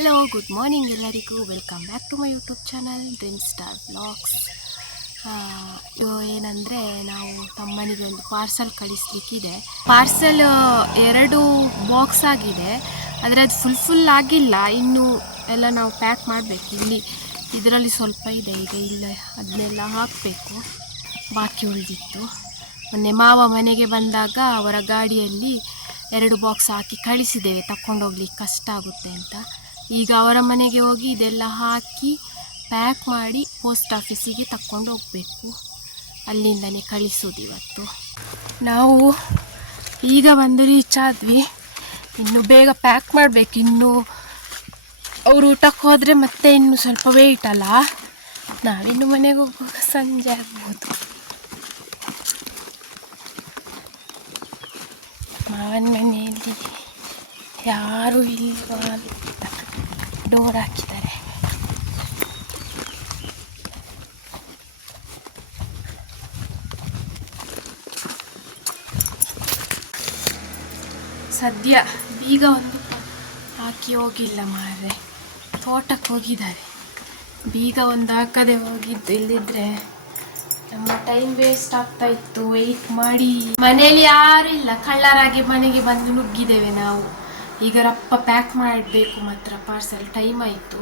Hello good morning ಎಲ್ಲರಿಗೂ. Welcome back to my YouTube channel dream star blogs ಏನಂದರೆ ನಾವು ತಮ್ಮನಿಗೆ ಒಂದು ಪಾರ್ಸಲ್ ಕಳಿಸ್ಲಿಕ್ಕಿದೆ. ಪಾರ್ಸಲ್ ಎರಡು ಬಾಕ್ಸ್ ಆಗಿದೆ. ಆದರೆ ಅದು ಫುಲ್ ಫುಲ್ ಆಗಿಲ್ಲ. ಇನ್ನೂ ಎಲ್ಲ ನಾವು ಪ್ಯಾಕ್ ಮಾಡಬೇಕು. ಇಲ್ಲಿ ಇದರಲ್ಲಿ ಸ್ವಲ್ಪ ಇದೆ. ಈಗ ಇಲ್ಲ ಅದನ್ನೆಲ್ಲ ಹಾಕಬೇಕು. ಬಾಕಿ ಉಳಿದಿತ್ತು. ಮೊನ್ನೆ ಮಾವ ಮನೆಗೆ ಬಂದಾಗ ಅವರ ಗಾಡಿಯಲ್ಲಿ ಎರಡು ಬಾಕ್ಸ್ ಹಾಕಿ ಕಳಿಸಿದ್ದೇವೆ. ತಗೊಂಡೋಗ್ಲಿಕ್ಕೆ ಕಷ್ಟ ಆಗುತ್ತೆ ಅಂತ. ಈಗ ಅವರ ಮನೆಗೆ ಹೋಗಿ ಇದೆಲ್ಲ ಹಾಕಿ ಪ್ಯಾಕ್ ಮಾಡಿ ಪೋಸ್ಟ್ ಆಫೀಸಿಗೆ ತಕ್ಕೊಂಡು ಹೋಗಬೇಕು. ಅಲ್ಲಿಂದನೇ ಕಳಿಸೋದು ಇವತ್ತು. ನಾವು ಈಗ ಬಂದು ರೀಚ್ ಆದ್ವಿ. ಇನ್ನು ಬೇಗ ಪ್ಯಾಕ್ ಮಾಡಬೇಕು. ಇನ್ನು ಅವರು ಊಟಕ್ಕೆ ಹೋದರೆ ಮತ್ತೆ ಇನ್ನು ಸ್ವಲ್ಪ ವೆಯ್ಟ್ ಅಲ್ಲ. ನಾವಿನ್ನು ಮನೆಗೆ ಹೋಗುವಾಗ ಸಂಜೆ ಆಗ್ಬೋದು. ಮಾವನ ಮನೆಯಲ್ಲಿ ಯಾರು ಅಂತ. ಡೋರ್ ಹಾಕಿದ್ದಾರೆ ಸದ್ಯ ಬೀಗ ಒಂದು ಹಾಕಿ ಹೋಗಿಲ್ಲ ಮಾರ್ರೆ. ತೋಟಕ್ಕೆ ಹೋಗಿದ್ದಾರೆ. ಬೀಗ ಒಂದು ಹಾಕದೆ ಹೋಗಿದ್ದು ಇಲ್ಲಿದ್ರೆ ನಮ್ಮ ಟೈಮ್ ವೇಸ್ಟ್ ಆಗ್ತಾ ಇತ್ತು. ವೆಯ್ಟ್ ಮಾಡಿ. ಮನೆಯಲ್ಲಿ ಯಾರು ಇಲ್ಲ. ಕಳ್ಳರಾಗಿ ಮನೆಗೆ ಬಂದು ನುಗ್ಗಿದ್ದೇವೆ ನಾವು. ಈಗ ರಪ್ಪ ಪ್ಯಾಕ್ ಮಾಡಬೇಕು ಮಾತ್ರ ಪಾರ್ಸೆಲ್ ಟೈಮ್ ಆಯಿತು.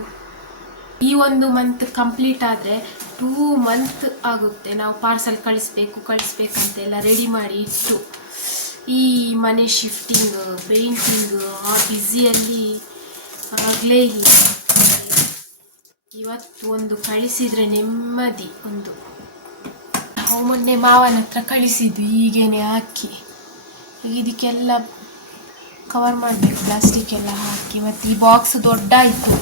ಈ ಒಂದು ಮಂತ್ ಕಂಪ್ಲೀಟ್ ಆದರೆ ಟೂ ಮಂತ್ ಆಗುತ್ತೆ. ನಾವು ಪಾರ್ಸೆಲ್ ಕಳಿಸ್ಬೇಕು, ಕಳಿಸ್ಬೇಕಂತೆಲ್ಲ ರೆಡಿ ಮಾಡಿ ಇಟ್ಟು, ಈ ಮನೆ ಶಿಫ್ಟಿಂಗ್ ಪೇಂಟಿಂಗ್ ಆ ಬ್ಯುಸಿಯಲ್ಲಿ ಆಗಲೇ ಇಲ್ಲ. ಇವತ್ತು ಒಂದು ಕಳಿಸಿದರೆ ನೆಮ್ಮದಿ ಒಂದು. ನಾವು ಮೊನ್ನೆ ಮಾವನ ಹತ್ರ ಕಳಿಸಿದ್ವಿ, ಹೀಗೇನೆ ಹಾಕಿ. ಇದಕ್ಕೆಲ್ಲ ಕವರ್ ಮಾಡಬೇಕು ಪ್ಲಾಸ್ಟಿಕ್ ಎಲ್ಲ ಹಾಕಿ. ಮತ್ತು ಈ ಬಾಕ್ಸ್ ದೊಡ್ಡ ಆಯಿತು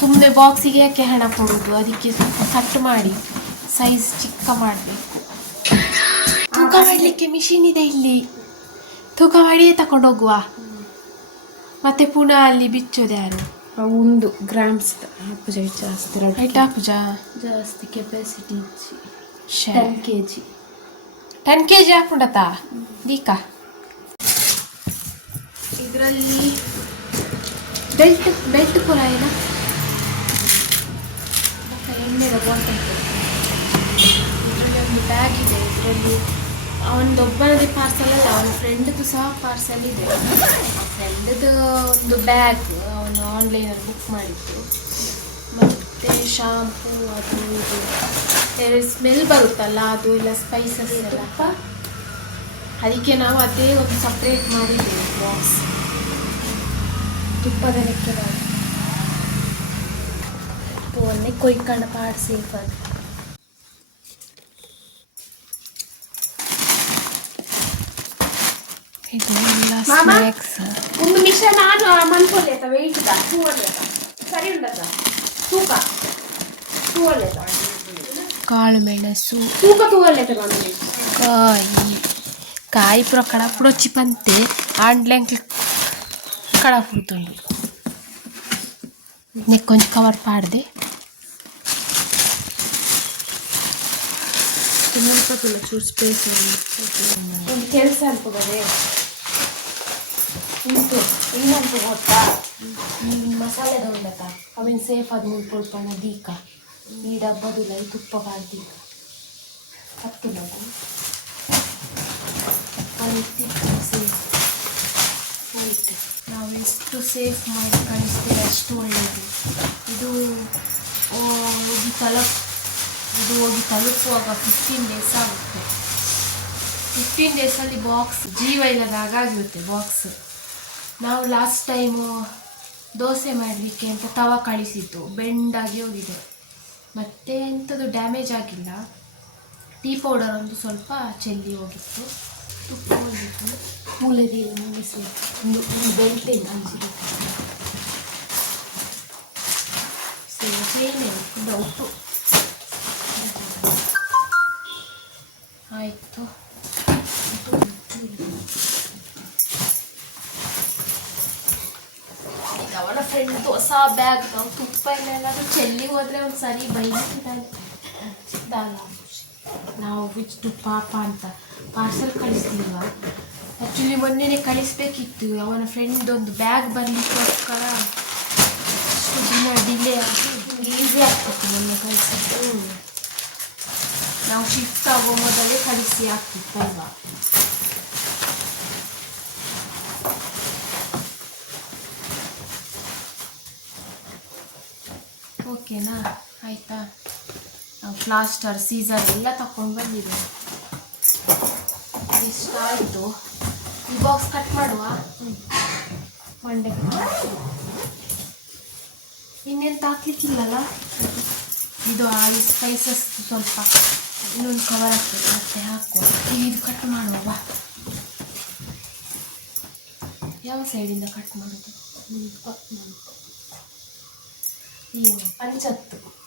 ಸುಮ್ಮನೆ ಬಾಕ್ಸಿಗೆ ಯಾಕೆ ಹಣ ಕೊಡೋದು? ಅದಕ್ಕೆ ಸ್ವಲ್ಪ ಕಟ್ ಮಾಡಿ ಸೈಜ್ ಚಿಕ್ಕ ಮಾಡಬೇಕು. ತೂಕ ಮಾಡಲಿಕ್ಕೆ ಮಿಷಿನ್ ಇದೆ ಇಲ್ಲಿ. ತೂಕ ಮಾಡಿಯೇ ತಕೊಂಡು ಹೋಗುವ ಮತ್ತೆ ಪುನಃ ಅಲ್ಲಿ ಬಿಚ್ಚೋದು ಯಾರು? ಒಂದು ಗ್ರಾಮ್ಸ್ ಪೂಜೆ ಜಾಸ್ತಿ ರೈಟ್ ಪೂಜಾ ಜಾಸ್ತಿ capacity ten K G ten K G ಹಾಕೊಂಡತ್ತಾ ದೀಕಾ? ಇದರಲ್ಲಿ ಬೆಲ್ಟ್ ಬೆಲ್ಟ್ ಕೂಡ ಇಲ್ಲ ಎಣ್ಣೆ ಬಾಟಲ್ ಇದರಲ್ಲಿ ಒಂದು ಬ್ಯಾಗ್ ಇದೆ. ಇದರಲ್ಲಿ ಅವನದೊಬ್ಬನದೇ ಪಾರ್ಸಲ್ ಅಲ್ಲ ಅವನ ಫ್ರೆಂಡ್ದು ಸಹ ಪಾರ್ಸಲ್ ಇದೆ. ಫ್ರೆಂಡ್ದು ಒಂದು ಬ್ಯಾಗ್ ಅವನು ಆನ್ಲೈನಲ್ಲಿ ಬುಕ್ ಮಾಡಿದ್ದು. ಮತ್ತು ಶಾಂಪೂ ಅದು ಇದು. ಸ್ಮೆಲ್ ಬರುತ್ತಲ್ಲ ಅದು ಇಲ್ಲ ಸ್ಪೈಸಸ್ ಎಲ್ಲ. ಅದಕ್ಕೆ ನಾವು ಅದೇ ಒಂದು ಸಪ್ರೇಟ್ ಮಾಡಿದ್ದೇವೆ ಬಾಕ್ಸ್ ತುಪ್ಪದ ಲೆಕ್ಕ ತುಪ್ಪವನ್ನೇ ಕೊಯ್ಕೊಂಡು ಪಾಡ್ ಸೇಫ್ ಅದು ಇದು ಎಲ್ಲ ಮಾಮ? ಸ್ನ್ಯಾಕ್ಸ್ ಒಂದು ನಿಮಿಷ ನಾನು ಮನ್ಕೊಳ್ಳಿ ಆಯ್ತಾ? ವೆಯ್ಟ್ ಟೂ ಹಂಡ್ರೆಡ್ ಸರಿ ಉಂಟದ ತೂಕ? ಟೂ ಹಂಡ್ರೆಡ್ ಕಾಳು ಮೆಣಸು. ತೂಕ ಟೂ ಹಂಡ್ರೆಡ್ ಬಂದು ಕಾಯಿ. ಕಾಯಿ ಪುರ ಕಡಪುಡ ಚಿಪಂತೆ ಆಂಡ್ಲೆಂಕ್ ಕಡಪುಡುತ್ತುಂಡು ನೆಕ್ಕೊಂಚು ಕವರ್ ಪಾಡ್ದೆ ನೆನಪತ್ತಿಲ್ಲ ಚೂರು ಸ್ಪೇಸ್ ಒಂದು ಕೆಲಸ ಅನ್ಕೋಬೋದೇ ಉಂಟು ಇನ್ನಂತೂ ಗೊತ್ತಾ ಈ ಮಸಾಲೆ ಉಂಡತ ಅವಿನ ಸೇಫ್ ಆದ ಮುಲ್ಪೊಳ್ಪಣ ದೀಕ ಈ ಡಬ್ಬದುಲ್ಲ ಈ ತುಪ್ಪ ಬಾರ್ದೀಕ ಹತ್ತು ನಾವು ಸೇಫ್ ಹೋಯ್ತು ನಾವು ಎಷ್ಟು ಸೇಫ್ ಮಾಡಿ ಕಳಿಸ್ತೀರ ಅಷ್ಟು ಒಳ್ಳೆಯದು ಇದು ಹೋಗಿ ತಲುಪ್, ಇದು ಹೋಗಿ ತಲುಪುವಾಗ ಫಿಫ್ಟೀನ್ ಡೇಸ್ ಆಗುತ್ತೆ. ಫಿಫ್ಟೀನ್ ಡೇಸಲ್ಲಿ ಬಾಕ್ಸ್ ಜೀವ ಇಲ್ಲದ ಹಾಗಾಗಿರುತ್ತೆ ಬಾಕ್ಸ್ ನಾವು ಲಾಸ್ಟ್ ಟೈಮು ದೋಸೆ ಮಾಡಲಿಕ್ಕೆ ಅಂತ ತವ ಕಳಿಸಿದ್ದು, ಬೆಂಡಾಗಿ ಹೋಗಿದೆ. ಮತ್ತೆ ಎಂಥದ್ದು ಡ್ಯಾಮೇಜ್ ಆಗಿಲ್ಲ. ಟೀ ಪೌಡರ್ ಒಂದು ಸ್ವಲ್ಪ ಚೆಲ್ಲಿ ಹೋಗಿತ್ತು. ತುಪ್ಪ ಹೋಗಿತ್ತು ಮೂಲೆದಿ ಮೂಲೆ ಸೇಫ್ ಒಂದು ಒಂದು ಬೆಲ್ಟ್ ಇದೆ ಅಂಜಿಗೆ ಸೇನೆ ಡೌಟು ಆಯಿತು ಅವನ ಫ್ರೆಂಡ್ ಹೊಸ ಬ್ಯಾಗ್ ನಾವು ತುಪ್ಪ ಇಲ್ಲ ಏನಾದರೂ ಚೆಲ್ಲಿ ಹೋದ್ರೆ ಒಂದು ಸರಿ ಚಿಕ್ಕದಲ್ಲ ನಾವು ಟು ಪಾಪ ಅಂತ. ಪಾರ್ಸೆಲ್ ಕಳಿಸ್ಲಿಲ್ಲ ಆ್ಯಕ್ಚುಲಿ ಮೊನ್ನೆನೇ ಕಳಿಸ್ಬೇಕಿತ್ತು. ಅವನ ಫ್ರೆಂಡ್ದೊಂದು ಬ್ಯಾಗ್ ಬರಲಿಕ್ಕೋಸ್ಕರ ಅಷ್ಟು ದಿನ ಡಿಲೇ ಆಗಿ ಈಸಿ ಆಗ್ತಿತ್ತು ಮೊನ್ನೆ ಕಳಿಸಿದ್ದು. ನಾವು ಶಿಫ್ಟ್ ಆಗೋ ಮೊದಲೇ ಕಳಿಸಿ ಆಗ್ತಿತ್ತಲ್ವಾ? ಓಕೆನಾ ಆಯಿತಾ? ನಾವು ಪ್ಲಾಸ್ಟರ್ ಸೀಸರ್ ಎಲ್ಲ ತಗೊಂಡು ಬಂದಿದ್ದೇವೆ. ಇಷ್ಟ ಆಯಿತು. ಈ ಬಾಕ್ಸ್ ಕಟ್ ಮಾಡುವ? ಮಂಡೆ. ಇನ್ನೆಂತ ಹಾಕ್ಲಿಕ್ಕಿಲ್ಲಲ್ಲ? ಇದು ಆ ಸ್ಪೈಸಸ್ ಸ್ವಲ್ಪ ಇನ್ನೊಂದು ಕವರ್ ಹಾಕ್ಬೇಕು ಮತ್ತೆ ಹಾಕುವ. ಇದು ಕಟ್ ಮಾಡುವ. ಯಾವ ಸೈಡಿಂದ ಕಟ್ ಮಾಡೋದು? ಪಂಚತ್ತು.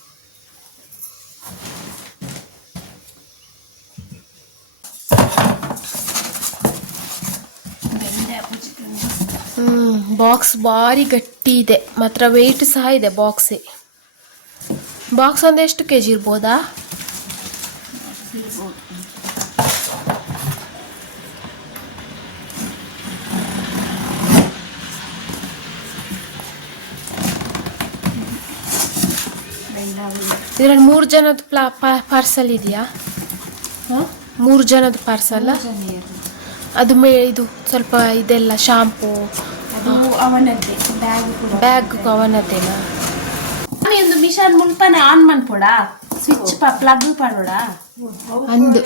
ಬಾಕ್ಸ್ ಭಾರಿ ಗಟ್ಟಿ ಇದೆ. ಮಾತ್ರ ವೆಯ್ಟ್ ಸಹ ಇದೆ ಬಾಕ್ಸೇ ಬಾಕ್ಸ್ ಒಂದು ಎಷ್ಟು ಕೆ ಜಿ ಇರ್ಬೋದಾ? ಇದರಲ್ಲಿ ಮೂರು ಜನದ ಪ್ಲಾ ಪಾರ್ಸಲ್ ಇದೆಯಾ? ಮೂರು ಜನದ ಪಾರ್ಸಲ್ ಅದು ಮೇ ಇದು ಸ್ವಲ್ಪ ಇದೆಲ್ಲ ಶಾಂಪೂ ಅದು ಅವನದ್ದೇ ಬ್ಯಾಗ್ ಕೂಡ ಬ್ಯಾಗ್ ಅವನದ್ದೇನಾ ನೀ ಒಂದು ಮಿಷನ್ ಮುಂತಾನೆ ಆನ್ ಮಾಡ್ಕೊಡ? ಸ್ವಿಚ್ ಪ್ಲಗ್ ಪಾಡೋಡ ಅಂದು.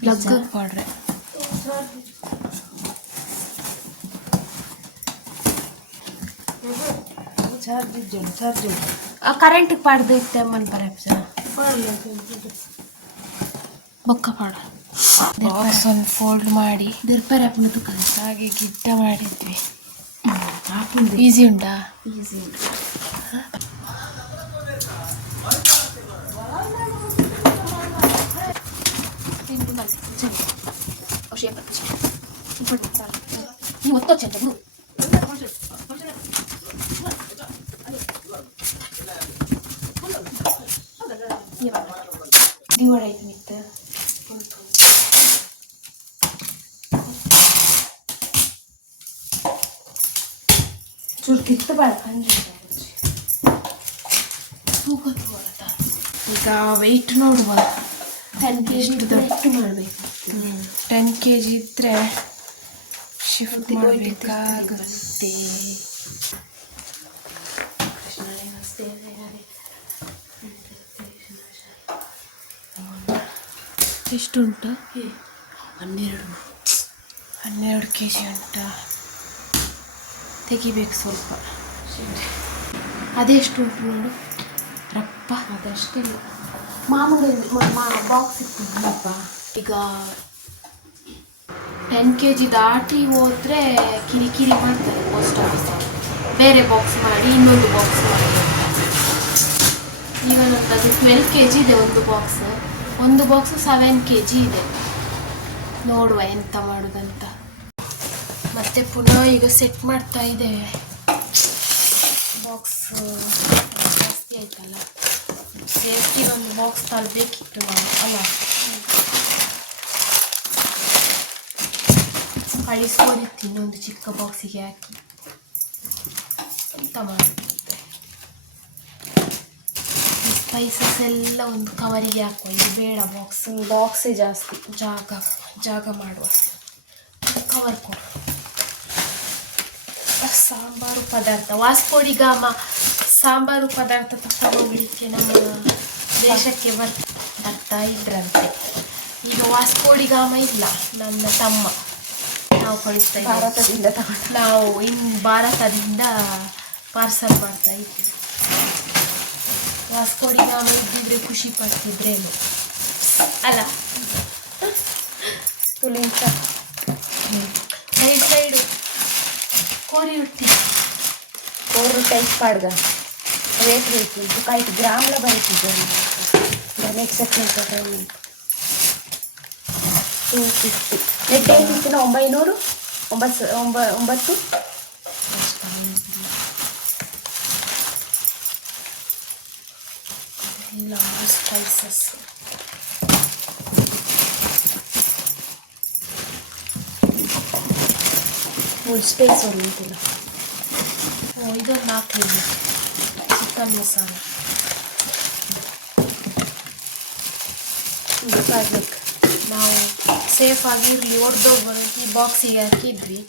ಪ್ಲಗ್ ಮಾಡ್ರೆ. ಕರೆಂಟ್ ಪಾಡ್ದು ಇತ್ತೆ ಮನ್ ಬರ ಬೊಕ್ಕ ಪಾಡ. ಫೋಲ್ಡ್ ಮಾಡಿ. ದಿರ್ಪರ್ ಅಪ್ಪನ ತುಕಲ್ ಹಾಗೆ ಗಿಡ್ಡ ಮಾಡಿದ್ವಿ. ಹಾಕುಂದು ಈಸಿ ಉಂಟಾ ಈಸಿ ನೀವು ಒತ್ತೊಚ್ಚಂಟ ಈಗ ವೆಯ್ಟ್ ನೋಡುವ. ಟೆನ್ ಕೆ ಜಿ ದೊಡ್ಡ- ಮಾಡಬೇಕು? ಟೆನ್ ಕೆ ಜಿ ಇದ್ರೆ ಶಿಫ್ಟ್ ಮಾಡಬೇಕಾಗುತ್ತೆ. ಎಷ್ಟು ಉಂಟು? ಹನ್ನೆರಡು. ಹನ್ನೆರಡು ಕೆ ಜಿ ಉಂಟಾ? ತೆಗಿಬೇಕು ಸ್ವಲ್ಪ. ಅದೆಷ್ಟು ಉಂಟು ನೋಡು. ರಪ್ಪ. ಅದಷ್ಟೇ ಮಾಮೂಲಿ ಬಾಕ್ಸ್ ಇತ್ತು. ಈಗ ಟೆನ್ ಕೆ ಜಿ ದಾಟಿ ಹೋದ್ರೆ ಕಿರಿಕಿರಿ ಮಾಡ್ತಾರೆ ಪೋಸ್ಟ್ ಆಫೀಸ್ ಬೇರೆ ಬಾಕ್ಸ್ ಮಾಡಿ ಇನ್ನೊಂದು ಬಾಕ್ಸ್ ಮಾಡಿ. ಈಗ ನಮ್ಮದು ಟ್ವೆಲ್ ಕೆ ಜಿ ಇದೆ ಒಂದು ಬಾಕ್ಸ್ ಒಂದು ಬಾಕ್ಸ್ ಸೆವೆನ್ ಕೆ ಜಿ ಇದೆ. ನೋಡುವ ಎಂತ ಮಾಡೋದಂತ. ಮತ್ತೆ ಪುನಃ ಈಗ ಸೆಟ್ ಮಾಡ್ತಾ ಇದ್ದೇವೆ ಬಾಕ್ಸ್ ಜಾಸ್ತಿ ಆಯ್ತಲ್ಲ? ಸೇಫ್ಟಿ ಒಂದು ಬಾಕ್ಸ್ ತರಬೇಕಿತ್ತು ಅಲ್ಲ? ಕಳಿಸ್ಕೊಂಡಿತ್ತು ಇನ್ನೊಂದು ಚಿಕ್ಕ ಬಾಕ್ಸಿಗೆ ಹಾಕಿ. ಎಂತ ಮಾಡುತ್ತೆ ಸ್ಪೈಸಸ್ ಎಲ್ಲ ಒಂದು ಕವರಿಗೆ ಹಾಕುವ ಇದು ಬೇಡ ಬಾಕ್ಸ್ ಬಾಕ್ಸೇ ಜಾಸ್ತಿ. ಜಾಗ ಜಾಗ ಮಾಡುವ. ಕವರ್ ಕೊಡು. ಸಾಂಬಾರು ಪದಾರ್ಥ. ವಾಸ್ಕೋಡಿಗಾಮ ಸಾಂಬಾರು ಪದಾರ್ಥ ತಗೊಂಡ್ಬಿಡಿಕ್ಕೆ ನಮ್ಮ ದೇಶಕ್ಕೆ ಬರ್ ಬರ್ತಾ ಇದ್ರಂತೆ. ಈಗ ವಾಸ್ಕೋಡಿಗಾಮ ಇಲ್ಲ ನನ್ನ ತಮ್ಮ. ನಾವು ಕಳಿಸ್ತಾ ಇದ್ದೇವೆ. ಭಾರತದಿಂದ ನಾವು ಇನ್ನು ಭಾರತದಿಂದ ಪಾರ್ಸಲ್ ಮಾಡ್ತಾ ಇದ್ದೀವಿ. ವಾಸ್ಕೋಡಿಗಾಮ ಇದ್ದಿದ್ರೆ ಖುಷಿ ಪಡ್ತಿದ್ರೇನು? ಅಲ್ಲ. ತುಳಿ ಸೈಡ್ ಸೈಡು ಕೋರಿ ರೊಟ್ಟಿ. ಕೋರು ಟೈಪ್ ಪಾಡ್ಗ ರೇಟ್ ಬೇಕು ಕಾಯ್ತು. ಗ್ರಾಮ್ಲ ಬರೀತಿದ್ದೆ ನೆಕ್ಸ್ಟ್ ಸೆಕೆಂಡ್ ಟೂ ಫಿಫ್ಟಿ ರೆಡ್ ಐತಿನ ಒಂಬೈನೂರು? ಒಂಬತ್ತು ಒಂಬ, ಒಂಬತ್ತು? ಸ್ಪೈಸಸ್ ಫುಲ್ ಸ್ಪೇಸ್ ಉಂಟಿಲ್ಲ ಇದೊಂದು ಹಾಕ್ಲಿಲ್ಲ ಚಿಕನ್ ಮಸಾಲ ಗೊತ್ತಾಗ್ಬೇಕು ನಾವು ಸೇಫ್ ಆಗಿರಲಿ ಒಡೆದೋಗ್ಬಾರ್ದು ಈ ಬಾಕ್ಸಿಗೆ ಹಾಕಿದ್ವಿ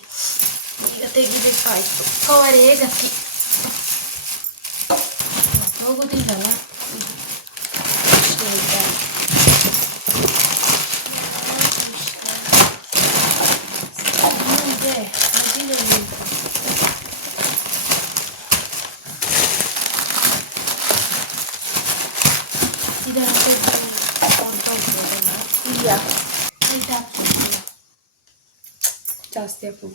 ಈಗ ತೆಗಿಬೇಕಾಯ್ತು ಕವರ್ ಹೇಗೆ ಹಾಕಿ ಹೋಗುದಿಲ್ಲಲ್ಲ ಅಷ್ಟೇ ಆಯ್ತಾ ಇನ್ನೂ ಇದೆ ಮಧ್ಯದಲ್ಲಿ ಉಂಟು. ಇದನ್ನು ತೆಗೆದು ಇಲ್ಲ ಲೈಟ್ ಜಾಸ್ತಿ ಹಾಕು.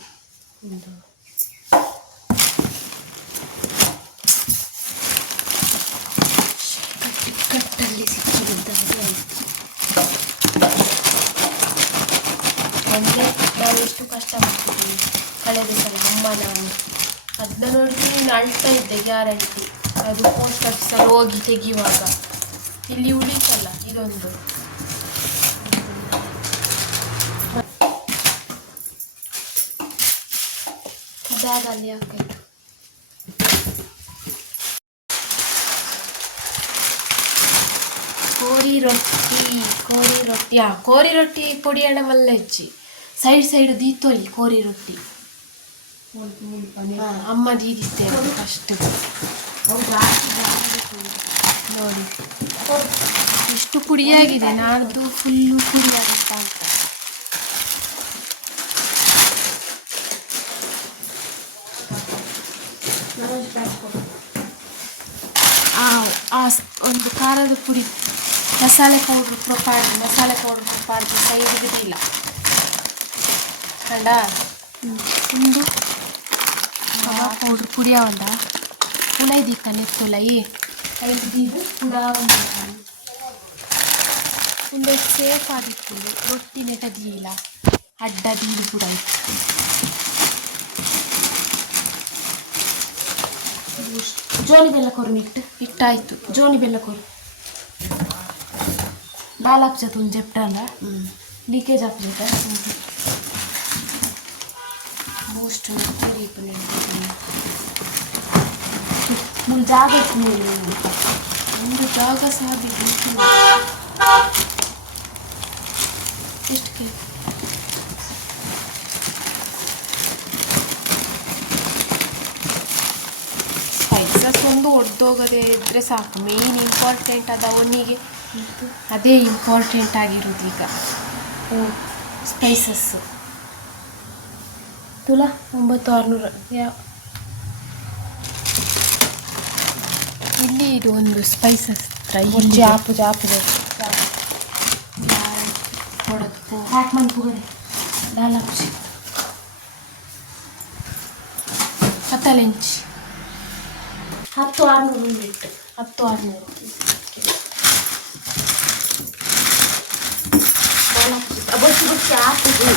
ಕಟ್ಟಲ್ಲಿ ಸಿಕ್ಕಿದ್ದಾಗೆ ಆಯ್ತು. ಅಂದರೆ ನಾವು ಎಷ್ಟು ಕಷ್ಟ ಮಾಡ್ತಿದ್ದೀವಿ ಕಳೆದ ಸಲ ಅಮ್ಮ ನಾನು ಅದನ್ನ ನೋಡ್ತೀನಿ ಅಳ್ತಾ ಇದ್ದೆ ಗ್ಯಾರಂಟಿ ಅದು ಪೋಸ್ಟ್ ಆಫೀಸಲ್ಲಿ ಹೋಗಿ ತೆಗಿಯುವಾಗ. ಇಲ್ಲಿ ಉಳಿತಲ್ಲ, ಇದೊಂದು. ಇದಾಗ ಅಲ್ಲಿ ಹಾಕಬೇಕು ಕೋರಿ ರೊಟ್ಟಿ ಕೋರಿ ರೊಟ್ಟಿ. ಆ ಕೋರಿ ರೊಟ್ಟಿ ಪುಡಿ ಹಣ ಮಲ್ಲ ಹೆಚ್ಚಿ. ಸೈಡ್ ಸೈಡ್ ದೀತೋಲಿ ಕೋರಿ ರೊಟ್ಟಿ. ಹಾ, ಅಮ್ಮ ದೀದಿತ್ತೆ ಫಸ್ಟ್ ನೋಡಿ. ಎಷ್ಟು ಪುಡಿಯಾಗಿದೆ. ನಾಡ್ದು ಫುಲ್ಲು ಪುಡಿಯಾಗುತ್ತಾ ಅಂತ ಆ ಆ ಒಂದು ಖಾರದ ಪುಡಿ ಮಸಾಲೆ ಪೌಡ್ರ್ ಪ್ರೊಪಾಡ್ ಮಸಾಲೆ ಪೌಡ್ರ್ ಪ್ರೊಪಾಡ್ ಸೈಡ್ಗೆ ಇಲ್ಲ. ಅಲ್ಲ ಒಂದು ಪೌಡ್ರ್ ಪುಡಿಯ ಒಂದ ಉಳೈದಿಕ್ಕ ನೆತ್ತುಲೈ? ಐದು ಕೂಡ ಒಂದು ಸೇಫ್ ಆಗಿತ್ತು ರೊಟ್ಟಿ ನೆಟದಿಲ್ಲ ಅಡ್ಡ ದೀಡು ಕೂಡ ಇತ್ತು ಜೋನಿ ಬೆಲ್ಲ ಕೊರು ಇಟ್ಟು ಇಟ್ಟಾಯ್ತು ಜೋನಿ ಬೆಲ್ಲ ಕೊರು ದಾಲ್ ಹಾಕ್ಜತ್ ಒಂದು ಜೆಪ್ಟಲ್ಲ ಹ್ಞೂ ಲೀಕೇಜ್ ಹಾಕ್ಜತ ಬೂಸ್ಟ್ ಪೂರಿ ಪನ್ನೀರ್ ಮುಂದೆ ಜಾಗ ಇತ್ತು ಮೇಲೆ ಒಂದು ಜಾಗ ಸಹ ಬಿದ್ದು ಎಷ್ಟು ಕೆ ಸ್ಪೈಸಸ್ ಒಂದು ಒಡ್ದೋಗದೆ ಇದ್ದರೆ ಸಾಕು. ಮೇಯ್ನ್ ಇಂಪಾರ್ಟೆಂಟ್ ಅದ ಅವನಿಗೆ ಅದೇ ಇಂಪಾರ್ಟೆಂಟ್ ಆಗಿರೋದು ಈಗ. ಸ್ಪೈಸಸ್ ತುಲಾ ಒಂಬತ್ತು ಆರುನೂರ. ಯಾವ ಇಲ್ಲಿ ಇದು ಒಂದು ಸ್ಪೈಸಸ್ ಫ್ರೈ ಜಾಪು ಜಾಪು ಕೊಡಪ್ಪು ಹ್ಯಾಕ್ ಮಾಡಿ ಹೋಗದೆ ದಾಲ್ ಹಾಕ್ಸಿ ಹತ್ತಲೆಂಚ್ ಹತ್ತು ಆರುನೂರು ಇಟ್ಟು ಹತ್ತು ಆರುನೂರು ದಾಲ್ ಹಾಕ್ಸಿ ಬೊಚ್ಚಿ ಬೊಚ್ಚಿ ಹಾಕುದು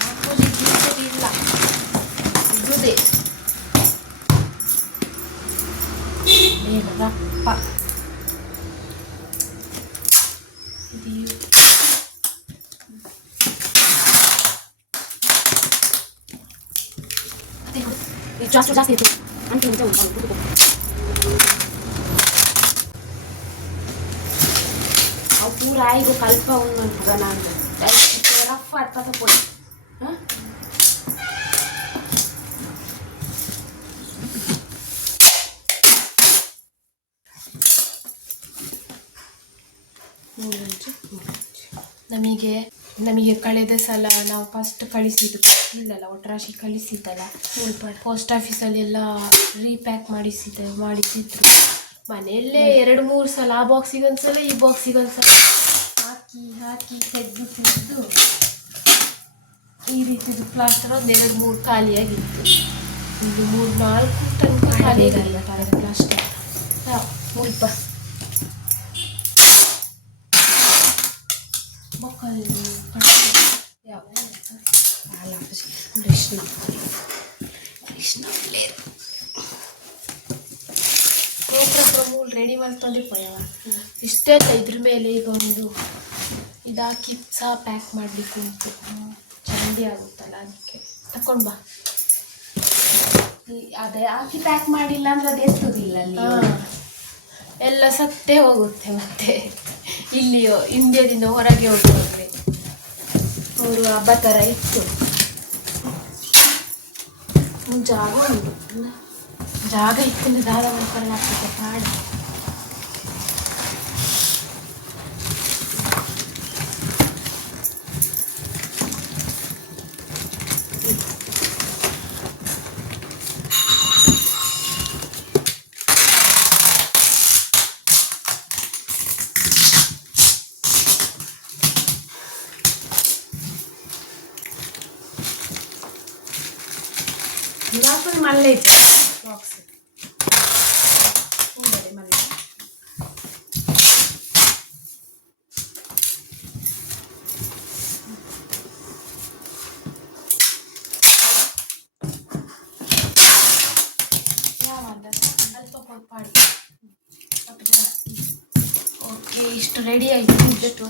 ಹಾಕೋದಿಕ್ಕೆ ಇಲ್ಲ ಇದುದೇ ಬೇಗ ರಪ್ಪ ಇದು ಇದು ಜಾಸ್ತಿ ಇತ್ತು ಅಂತ ನಿಜ ಉಂಟು ಅವು ಪೂರ ಆಯ್ದು ಕಲ್ಪ ಉಂಟು ನಾನು ರಫ್ ಅರ್ಥ ಕೊಡಿ ನಮಗೆ ನಮಗೆ ಕಳೆದ ಸಲ ನಾವು ಫಸ್ಟ್ ಕಳಿಸಿದ್ದು. ಇಲ್ಲಲ್ಲ ಒಟ್ರಾಶಿ ಕಳಿಸಿದ್ದಲ್ಲ. ಪೋಸ್ಟ್ ಆಫೀಸಲ್ಲಿ ಎಲ್ಲ ರೀಪ್ಯಾಕ್ ಮಾಡಿಸಿದ ಮಾಡಿಸಿದ್ರು. ಮನೆಯಲ್ಲೇ ಎರಡು ಮೂರು ಸಲ ಆ ಬಾಕ್ಸಿಗೆ ಒಂದ್ಸಲ ಈ ಬಾಕ್ಸಿಗೆ ಒಂದ್ಸಲ. ಹಾಕಿ ಹಾಕಿ ತೆಗೆದು ತೆಗೆದು. ಈ ರೀತಿದು ಪ್ಲಾಸ್ಟರ್ ಒಂದು ಎರಡು ಮೂರು ಖಾಲಿಯಾಗಿತ್ತು. ಇದು ಮೂರು ನಾಲ್ಕು ತನಕ ಖಾಲಿ ಪ್ಲಾಸ್ಟರ್ ಮುಲ್ಪ. ಬೊಕ್ಕಲ್ಲಿ ಯಾವ ಅಲ್ಲ ಕೃಷ್ಣ. ಕೃಷ್ಣ ರೆಡಿ ಮಾಡ್ಕೊಂಡು ಪೋಯವ ಇಷ್ಟೇ ಇದ್ರ ಮೇಲೆ ಈಗ ಒಂದು ಇದಾಕಿ ಸಹ ಪ್ಯಾಕ್ ಮಾಡಬೇಕು ಅಂತ ಚಂಡಿ ಆಗುತ್ತಲ್ಲ ಅದಕ್ಕೆ. ತಕೊಂಡ್ ಬಾ. ಅದೇ ಹಾಕಿ ಪ್ಯಾಕ್ ಮಾಡಿಲ್ಲ ಅಂದ್ರೆ ಅದು ಎತ್ತುದಿಲ್ಲ ಅಲ್ಲಿ. ಎಲ್ಲ ಸತ್ತೇ ಹೋಗುತ್ತೆ ಮತ್ತೆ. ಇಲ್ಲಿ ಇಂಡಿಯಾದಿಂದ ಹೊರಗೆ ಹೋಗುವಾಗಲೇ ಅವರು ಹಬ್ಬ ಥರ ಇತ್ತು. ಜಾಗ ಉಂಟು ಜಾಗ ಇತ್ತು ದಾದ ಮಾಡ್ಕೊಂಡು ಆಗ್ತದೆ ಕಾಡು ಫುಲ್ ಮಲ್ಲೆ ಇತ್ತು ಬಾಕ್ಸ್ ಹೂಗಡೆ ಮಲ್ಲೆ ಓಕೆ ಇಷ್ಟು ರೆಡಿ ಆಯ್ತು. ಇಷ್ಟು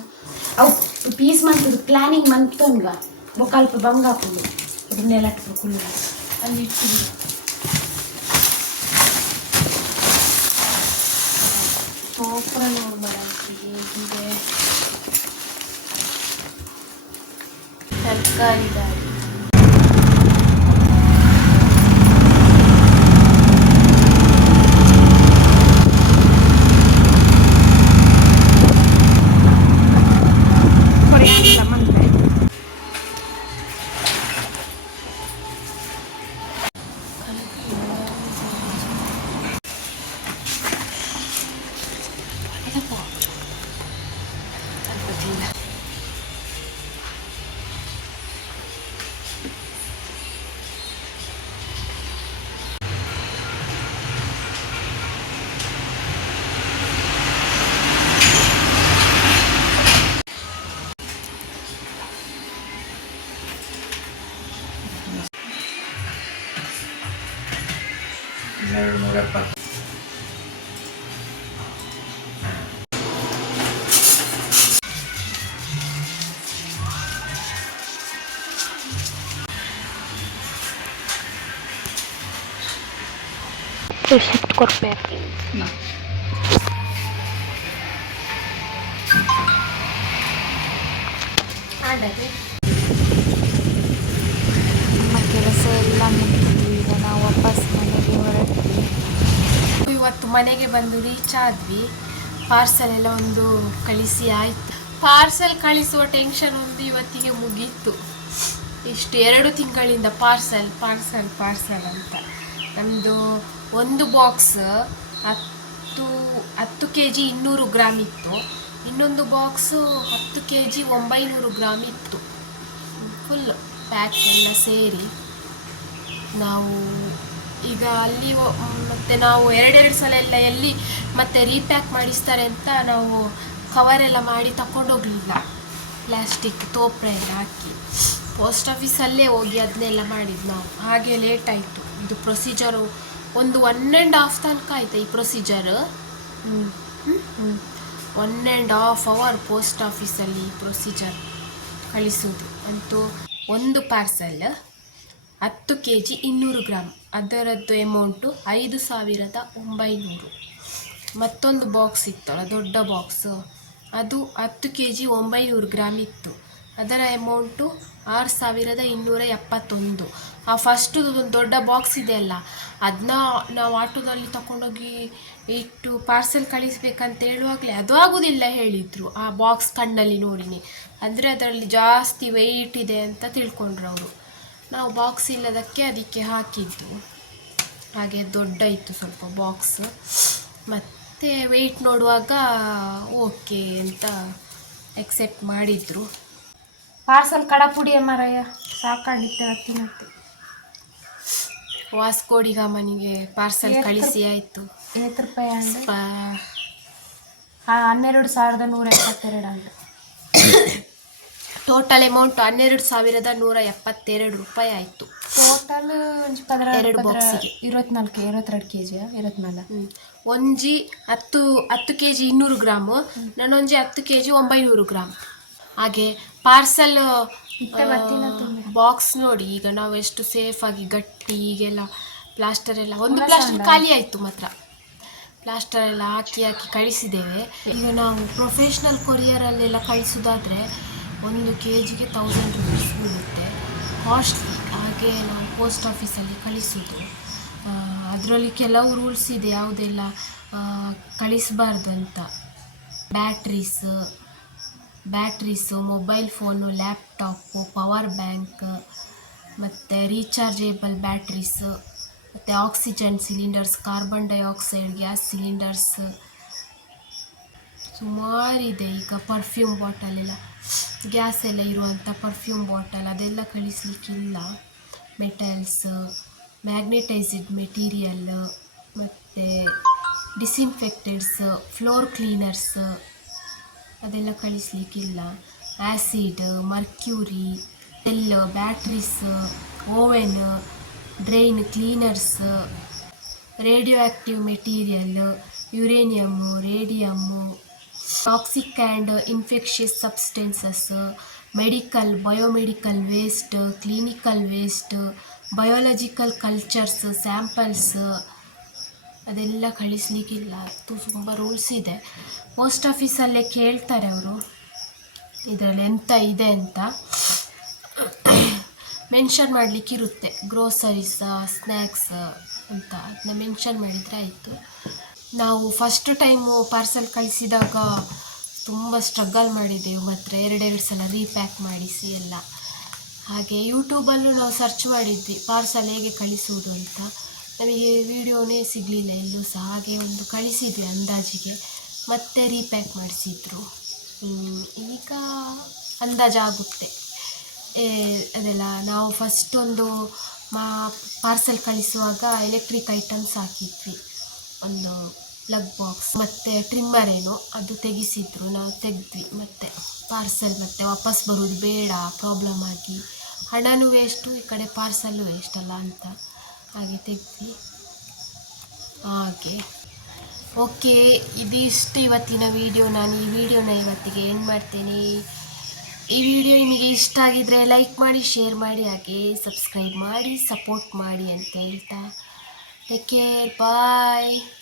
ಅವು ಪೀಸ್ ಮಂತದ್ದು ಪ್ಲಾನಿಂಗ್ ಮಂತನ್ಗ ಬೊಕ್ಕಲ್ಪ ಬಂಗಾಪುಂಡು. ಅದನ್ನೆಲ್ಲ ಕುಲ್ಲ ಅಲ್ಲಿ ಇಟ್ಟಿದ್ದು ತೋಪುರ ನೋಡ್ಬೇಡ ಹೇಗಿದೆ ಹನ್ನೆರಡು ನೂರ ಎಪ್ಪತ್ತು ಶಿಫ್ಟ್ ಕೊಡ್ಬೇಕು ನಮ್ಮ ಕೆಲಸ ಎಲ್ಲ ಮುಗಿದು ಈಗ ನಾವು ವಾಪಸ್ ಮನೆಗೆ ಹೊರಟ್ವಿ ಇವತ್ತು ಮನೆಗೆ ಬಂದು ರೀಚ್ ಆದ್ವಿ ಪಾರ್ಸಲ್ ಎಲ್ಲ ಒಂದು ಕಳಿಸಿ ಆಯಿತು. ಪಾರ್ಸಲ್ ಕಳಿಸುವ ಟೆನ್ಷನ್ ಒಂದು ಇವತ್ತಿಗೆ ಮುಗೀತು. ಇಷ್ಟು ಎರಡು ತಿಂಗಳಿಂದ ಪಾರ್ಸಲ್ ಪಾರ್ಸಲ್ ಪಾರ್ಸಲ್ ಅಂತ. ನಮ್ಮದು ಒಂದು ಬಾಕ್ಸ್ ಹತ್ತು ಹತ್ತು ಕೆ ಜಿ ಇನ್ನೂರು ಗ್ರಾಮ್ ಇತ್ತು. ಇನ್ನೊಂದು ಬಾಕ್ಸು ಹತ್ತು ಕೆ ಜಿ ಒಂಬೈನೂರು ಗ್ರಾಮ್ ಇತ್ತು. ಫುಲ್ ಪ್ಯಾಕ್ ಎಲ್ಲ ಸೇರಿ ನಾವು ಈಗ ಅಲ್ಲಿ ಮತ್ತೆ ನಾವು ಎರಡೆರಡು ಸಲ ಎಲ್ಲ ಎಲ್ಲಿ ಮತ್ತೆ ರೀಪ್ಯಾಕ್ ಮಾಡಿಸ್ತಾರೆ ಅಂತ ನಾವು ಕವರೆಲ್ಲ ಮಾಡಿ ತಗೊಂಡೋಗ್ಲಿಲ್ಲ ಪ್ಲಾಸ್ಟಿಕ್ ತೋಪ್ರ ಎಲ್ಲ ಹಾಕಿ. ಪೋಸ್ಟ್ ಆಫೀಸಲ್ಲೇ ಹೋಗಿ ಅದನ್ನೆಲ್ಲ ಮಾಡಿದ್ದು ನಾವು. ಹಾಗೆ ಲೇಟ್ ಆಯಿತು. ಇದು ಪ್ರೊಸೀಜರು ಒಂದು ಒನ್ ಆ್ಯಂಡ್ ಹಾಫ್ ತನಕ ಆಯ್ತು ಈ procedure one and half hour post ಆಫೀಸಲ್ಲಿ ಪ್ರೊಸೀಜರ್ ಕಳಿಸೋದು. ಅಂತೂ ಒಂದು ಪಾರ್ಸಲ್ ಹತ್ತು ಕೆ ಜಿ ಇನ್ನೂರು ಗ್ರಾಮ್ ಅದರದ್ದು ಎಮೌಂಟು ಐದು ಸಾವಿರದ ಒಂಬೈನೂರು. ಮತ್ತೊಂದು ಬಾಕ್ಸ್ ಇತ್ತಲ್ಲ ದೊಡ್ಡ ಬಾಕ್ಸು ಅದು ಹತ್ತು ಕೆ ಜಿ ಒಂಬೈನೂರು ಗ್ರಾಮ್ ಇತ್ತು. ಅದರ ಎಮೌಂಟು ಆರು ಸಾವಿರದ ಇನ್ನೂರ ಎಪ್ಪತ್ತೊಂದು. ಆ ಫಸ್ಟು ಒಂದು ದೊಡ್ಡ ಬಾಕ್ಸ್ ಇದೆ ಅಲ್ಲ ಅದನ್ನ ನಾವು ಆಟೋದಲ್ಲಿ ತಗೊಂಡೋಗಿ ಇಟ್ಟು ಪಾರ್ಸೆಲ್ ಕಳಿಸ್ಬೇಕಂತ ಹೇಳುವಾಗಲೇ ಅದು ಆಗೋದಿಲ್ಲ ಹೇಳಿದರು, ಆ ಬಾಕ್ಸ್ ಕಣ್ಣಲ್ಲಿ ನೋಡಿನಿ. ಅಂದರೆ ಅದರಲ್ಲಿ ಜಾಸ್ತಿ ವೆಯ್ಟ್ ಇದೆ ಅಂತ ತಿಳ್ಕೊಂಡ್ರು ಅವರು. ನಾವು ಬಾಕ್ಸ್ ಇಲ್ಲದಕ್ಕೆ ಅದಕ್ಕೆ ಹಾಕಿದ್ದು. ಹಾಗೆ ದೊಡ್ಡ ಇತ್ತು ಸ್ವಲ್ಪ ಬಾಕ್ಸ್ ಮತ್ತು ವೆಯ್ಟ್ ನೋಡುವಾಗ ಓಕೆ ಅಂತ ಎಕ್ಸೆಪ್ಟ್ ಮಾಡಿದರು. ಪಾರ್ಸಲ್ ಕಡಪುಡಿಯ ಮರಯ್ಯ ಸಾಕಾಗಿತ್ತೆ ಹತ್ತಿನತ್ತೆ ವಾಸ್ಕೋಡಿಗಾಮನಿಗೆ ಪಾರ್ಸಲ್ ಎಷ್ಟು? ಕಳಿಸಿ ಆಯಿತು. ಐವತ್ತು ರೂಪಾಯಿ ಹನ್ನೆರಡು ಸಾವಿರದ ನೂರ ಎಪ್ಪತ್ತೆರಡು ಅಂಡು ಟೋಟಲ್ ಅಮೌಂಟ್ ಹನ್ನೆರಡು ಸಾವಿರದ ನೂರ ಎಪ್ಪತ್ತೆರಡು ರೂಪಾಯಿ ಆಯಿತು. ಟೋಟಲ್ ಒಂಜಿ ಪದರ ಎರಡು ಬಾಕ್ಸಿಗೆ. ಇರುವತ್ನಾಲ್ಕು ಇರುವತ್ತೆರಡು ಕೆ ಜಿಯ ಇರುವತ್ನಾಲ್ಕು. ಹ್ಞೂ ಒಂಜಿ ಹತ್ತು ಹತ್ತು ಕೆ ಜಿ ಇನ್ನೂರು ಗ್ರಾಮು ನಾನೊಂಜಿ ಹತ್ತು ಕೆ ಜಿ ಒಂಬೈನೂರು ಗ್ರಾಮ್. ಹಾಗೆ ಪಾರ್ಸಲ್ ಬಾಕ್ಸ್ ನೋಡಿ ಈಗ ನಾವು ಎಷ್ಟು ಸೇಫ್ ಆಗಿ ಗಟ್ಟಿ ಈಗೆಲ್ಲ ಪ್ಲಾಸ್ಟರ್ ಎಲ್ಲ ಒಂದು ಪ್ಲಾಸ್ಟರ್ ಖಾಲಿ ಆಯಿತು ಮಾತ್ರ. ಪ್ಲಾಸ್ಟರ್ ಎಲ್ಲ ಹಾಕಿ ಹಾಕಿ ಕಳಿಸಿದ್ದೇವೆ. ಈಗ ನಾವು ಪ್ರೊಫೆಷ್ನಲ್ ಕೊರಿಯರಲ್ಲೆಲ್ಲ ಕಳಿಸೋದಾದರೆ ಒಂದು ಕೆ ಜಿಗೆ ತೌಸಂಡ್ ರುಪೀಸ್ ಬೀಳುತ್ತೆ ಕಾಸ್ಟ್ಲಿ ಹಾಗೆ ನಾವು ಪೋಸ್ಟ್ ಆಫೀಸಲ್ಲಿ ಕಳಿಸೋದು. ಅದರಲ್ಲಿ ಕೆಲವು ರೂಲ್ಸ್ ಇದೆ, ಯಾವುದೆಲ್ಲ ಕಳಿಸಬಾರ್ದು ಅಂತ. Batteries batteries mobile phone laptop power bank ಮತ್ತು ರೀಚಾರ್ಜೇಬಲ್ ಬ್ಯಾಟ್ರೀಸ್ ಮತ್ತು oxygen cylinders carbon dioxide gas cylinders ಸುಮಾರಿದೆ ಈಗ ಪರ್ಫ್ಯೂಮ್ ಬಾಟಲ್ ಎಲ್ಲ. ಗ್ಯಾಸ್ ಎಲ್ಲ ಇರುವಂಥ ಪರ್ಫ್ಯೂಮ್ ಬಾಟಲ್ ಅದೆಲ್ಲ ಕಳಿಸ್ಲಿಕ್ಕಿಲ್ಲ. ಮೆಟಲ್ಸ್ ಮ್ಯಾಗ್ನೆಟೈಸ್ಡ್ ಮೆಟೀರಿಯಲ್ ಮತ್ತು ಡಿಸಿನ್ಫೆಕ್ಟೆಡ್ಸ್ ಫ್ಲೋರ್ ಕ್ಲೀನರ್ಸ್ ಅದೆಲ್ಲ ಕಳಿಸ್ಲಿಕ್ಕಿಲ್ಲ. Acid mercury tell batteries oven drain cleaners radioactive material uranium radium toxic and infectious substances medical biomedical waste clinical waste biological cultures samples ಅದೆಲ್ಲ ಕಳಿಸ್ಲಿಕ್ಕಿಲ್ಲ ಅದು ತುಂಬ ರೂಲ್ಸ್ ಇದೆ. Post ಆಫೀಸಲ್ಲೇ ಕೇಳ್ತಾರೆ ಅವರು. ಇದರಲ್ಲಿ ಎಂತ ಇದೆ ಅಂತ. ಮೆನ್ಷನ್ ಮಾಡಲಿಕ್ಕಿರುತ್ತೆ ಗ್ರೋಸರೀಸ್ ಸ್ನ್ಯಾಕ್ಸ್ ಅಂತ. ಅದನ್ನ ಮೆನ್ಷನ್ ಮಾಡಿದರೆ ಆಯಿತು. ನಾವು ಫಸ್ಟ್ ಟೈಮು ಪಾರ್ಸೆಲ್ ಕಳಿಸಿದಾಗ ತುಂಬ ಸ್ಟ್ರಗಲ್ ಮಾಡಿದ್ದೆವು ಮಾತ್ರ ಎರಡೆರಡು ಸಲ ರೀಪ್ಯಾಕ್ ಮಾಡಿಸಿ ಎಲ್ಲ. ಹಾಗೆ ಯೂಟ್ಯೂಬಲ್ಲೂ ನಾವು ಸರ್ಚ್ ಮಾಡಿದ್ವಿ ಪಾರ್ಸಲ್ ಹೇಗೆ ಕಳಿಸುವುದು ಅಂತ. ನಮಗೆ ವಿಡಿಯೋನೇ ಸಿಗಲಿಲ್ಲ, ಎಲ್ಲೂ ಸಹ. ಹಾಗೆ ಒಂದು ಕಳಿಸಿದ್ವಿ ಅಂದಾಜಿಗೆ, ಮತ್ತೆ ರೀಪ್ಯಾಕ್ ಮಾಡಿಸಿದ್ರು. ಈಗ ಅಂದಾಜಾಗುತ್ತೆ ಅದೆಲ್ಲ ನಾವು ಫಸ್ಟ್ ಒಂದು ಮಾ ಪಾರ್ಸೆಲ್ ಕಳಿಸುವಾಗ ಎಲೆಕ್ಟ್ರಿಕ್ ಐಟಮ್ಸ್ ಹಾಕಿದ್ವಿ. ಒಂದು ಪ್ಲಗ್ ಬಾಕ್ಸ್ ಮತ್ತು ಟ್ರಿಮ್ಮರ್ ಏನು ಅದು ತೆಗಿಸಿದ್ರು. ನಾವು ತೆಗ್ದ್ವಿ. ಮತ್ತು ಪಾರ್ಸೆಲ್ ಮತ್ತು ವಾಪಸ್ ಬರೋದು ಬೇಡ ಪ್ರಾಬ್ಲಮ್ ಆಗಿ. ಹಣನೂ ವೇಸ್ಟು ಈ ಕಡೆ ಪಾರ್ಸಲ್ಲು ವೇಸ್ಟ್ ಅಲ್ಲ ಅಂತ ಹಾಗೆ ತೆಗೆದ್ವಿ. ಹಾಗೆ. ಓಕೆ ಇದಿಷ್ಟು ಇವತ್ತಿನ ವಿಡಿಯೋ ನಾನು ಈ ವಿಡಿಯೋನ ಇವತ್ತಿಗೆ ಏನು ಮಾಡ್ತೇನೆ. ಈ ವಿಡಿಯೋ ನಿಮಗೆ ಇಷ್ಟ ಆಗಿದ್ರೆ ಲೈಕ್ ಮಾಡಿ ಶೇರ್ ಮಾಡಿ, ಹಾಗೆ ಸಬ್ಸ್ಕ್ರೈಬ್ ಮಾಡಿ ಸಪೋರ್ಟ್ ಮಾಡಿ ಅಂತ ಹೇಳ್ತಾ Take care. Bye.